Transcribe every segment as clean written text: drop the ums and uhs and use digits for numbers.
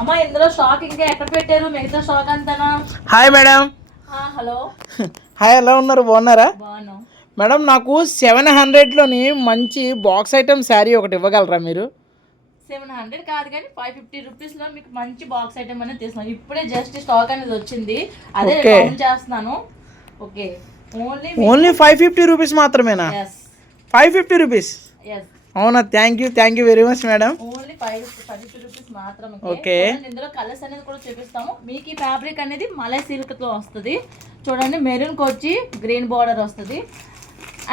అమ్మా ఇందులో స్టాక్ ఇంకా ఎక్కడ పెట్టారు మిగతా స్టాక్ అంతానా? Hi madam. హలో. హాయ్, ఎలా ఉన్నారు? బాగున్నారా? బాగున్నాం మేడం, నాకు 700లోని మంచి బాక్స్ ఐటమ్ శారీ ఒకటి ఇవ్వగలరా మీరు? 700 కాదు కానీ 550 రూపీస్లో మీకు మంచి బాక్స్ ఐటమ్ అనేది తీస్తున్నాను. ఇప్పుడే జస్ట్ స్టాక్ అనేది వచ్చింది, అదే కౌంట్ చేస్తున్నాను. ఓకే, ఓన్లీ 550 రూపీస్ మాత్రమేనా? 550 రూపీస్? అవునా? Thank you very much madam. Only 550 rupees మాత్రమే. ఓకే, ఇందులో కలర్స్ అనేది కూడా చూపిస్తాము మీకు. ఈ ఫ్యాబ్రిక్ అనేది మలై సిల్క్తో వస్తుంది. చూడండి, మెరూన్కి వచ్చి గ్రీన్ బార్డర్ వస్తుంది,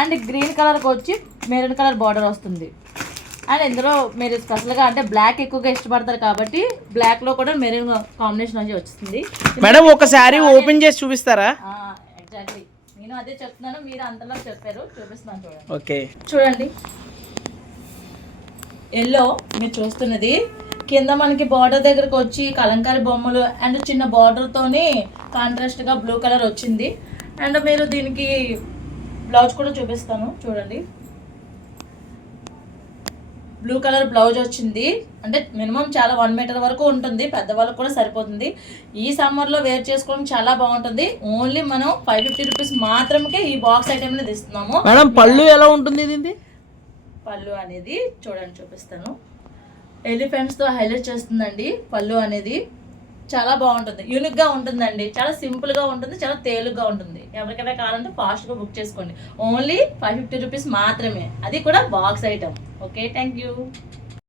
అండ్ గ్రీన్ కలర్కి వచ్చి మెరూన్ కలర్ బార్డర్ వస్తుంది. అండ్ ఇందులో మీరు స్పెషల్గా అంటే బ్లాక్ ఎక్కువగా ఇష్టపడతారు కాబట్టి బ్లాక్లో కూడా మెరూన్ కాంబినేషన్ అనేది వస్తుంది. మేడం, ఒక శారీ ఓపెన్ చేసి చూపిస్తారా? ఎగ్జాక్ట్లీ, నేను అదే చెప్తున్నాను, మీరు అంతలో చెప్పారు, చూపిస్తున్నాను. చూడండి. ఓకే, చూడండి, ఎల్లో మీరు చూస్తున్నది. కింద మనకి బార్డర్ దగ్గరకు వచ్చి కలంకారీ బొమ్మలు అండ్ చిన్న బార్డర్తోని కాంట్రాస్ట్గా బ్లూ కలర్ వచ్చింది. అండ్ మీరు దీనికి బ్లౌజ్ కూడా చూపిస్తాను. చూడండి, బ్లూ కలర్ బ్లౌజ్ వచ్చింది. అంటే మినిమం చాలా 1 మీటర్ వరకు ఉంటుంది, పెద్దవాళ్ళకు కూడా సరిపోతుంది. ఈ సమ్మర్లో వేర్ చేసుకోవడం చాలా బాగుంటుంది. ఓన్లీ మనం 550 రూపీస్ మాత్రమే ఈ బాక్స్ ఐటమ్ అనేది ఇస్తున్నాము. మేడం, పళ్ళు ఎలా ఉంటుంది ఇది? పళ్ళు అనేది చూడండి, చూపిస్తాను. ఎలిఫెంట్స్తో హైలైట్ చేస్తుందండి పళ్ళు అనేది. చాలా బాగుంటుంది, యూనిక్గా ఉంటుందండి, చాలా సింపుల్గా ఉంటుంది, చాలా తేలిగ్గా ఉంటుంది. ఎవరికైనా కావాలంటే ఫాస్ట్గా బుక్ చేసుకోండి. ఓన్లీ 550 రూపీస్ మాత్రమే, అది కూడా box item. Okay, thank you.